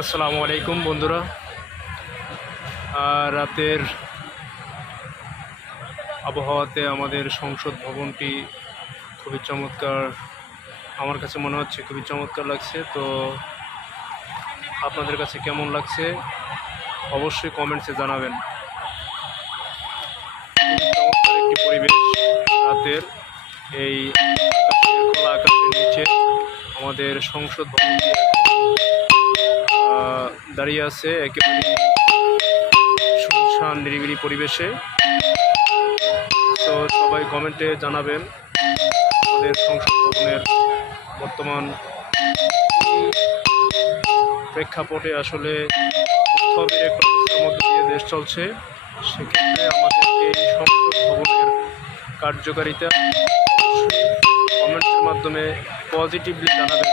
আসসালামু আলাইকুম বন্ধুরা। রাতের আবহাওয়াতে আমাদের সংসদ ভবনটি খুবই চমৎকার, আমার কাছে মনে হচ্ছে খুবই চমৎকার লাগছে। তো আপনাদের কাছে কেমন লাগছে অবশ্যই কমেন্টসে জানাবেন। খুবই চমৎকার একটি পরিবেশ রাতের, এই খোলা আকাশের নিচে আমাদের সংসদ ভবনটি দাঁড়িয়ে আছে একেবারে শুনশান নিরিবিলি পরিবেশে। তো সবাই কমেন্টে জানাবেন আমাদের সংসদ ভবনের বর্তমান প্রেক্ষাপটে আসলে উৎসবের একটা অবস্থার মধ্যে দিয়ে দেশ চলছে। সেক্ষেত্রে আমাদের এই সংসদ ভবনের কার্যকারিতা অবশ্যই কমেন্টের মাধ্যমে পজিটিভলি জানাবেন।